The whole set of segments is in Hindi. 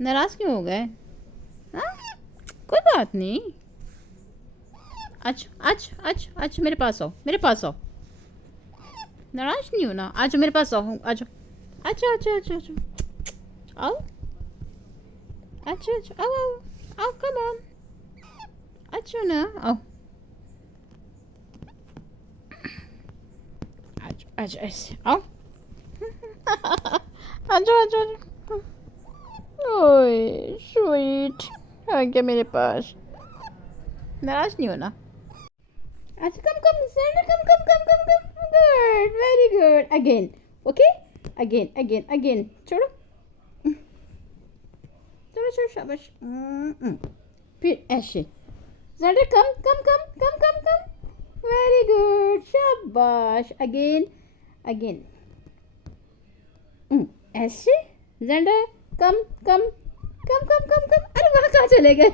नाराज क्यों हो गए? हाँ, कोई बात नहीं। आज आज आज आज मेरे पास आओ, मेरे पास आओ। नाराज नहीं हो ना? आज मेरे पास आओ, आज अच्छा अच्छा अच्छा अच्छा आओ, अच्छा अच्छा आओ आओ आओ, कम ऑन, अच्छा ना, आओ, आज आज ऐसे आओ। अच्छा अच्छा अच्छा, ओए स्वीट, आ गया मेरे पास। नाराज नहीं होना। अच्छा come come sandal, come come come come come, good, very good, again, okay, again again again, छोड़ो छोड़ो छोड़ो, शाबाश। फिर ऐसे sandal, come come come come come come, very good, शाबाश, अगेन अगेन, ऐसे sandal, come come come come come come, अरे वहाँ कहाँ चले गए?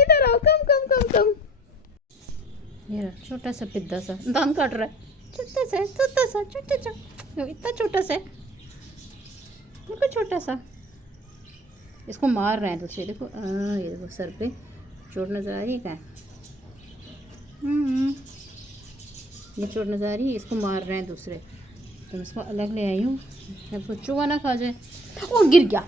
इधर आओ, कम कम कम कम। ये छोटा सा पिद्दा सा दांत काट रहा है, छोटा सा छोटा सा छोटा सा, इतना छोटा सा, बिल्कुल छोटा सा। इसको मार रहे हैं दूसरे, देखो ये देखो सर पे चोट नजर आ रही है क्या? ये चोट नजर आ रही है, इसको मार रहे हैं दूसरे, तो मैं इसको अलग ले आई हूँ, इसको चूहा ना खा जाए। ओ गिर गया।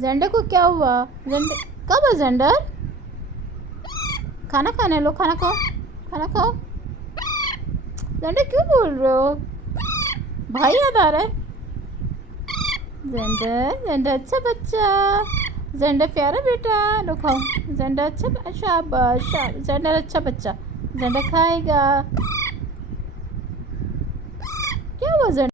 जेंडर को क्या हुआ? जेंडर कब है? जेंडर खाना खाने लो, खाना खाओ, खाना खाओ। जेंडर क्यों बोल रहे हो? भाई याद आ रहा है? जेंडर, जेंडर अच्छा बच्चा, जेंडर प्यारा बेटा, लो खाओ। जेंडर अच्छा, शाबाश, जेंडर अच्छा बच्चा, जेंडर खाएगा। क्या हुआ जेंडर?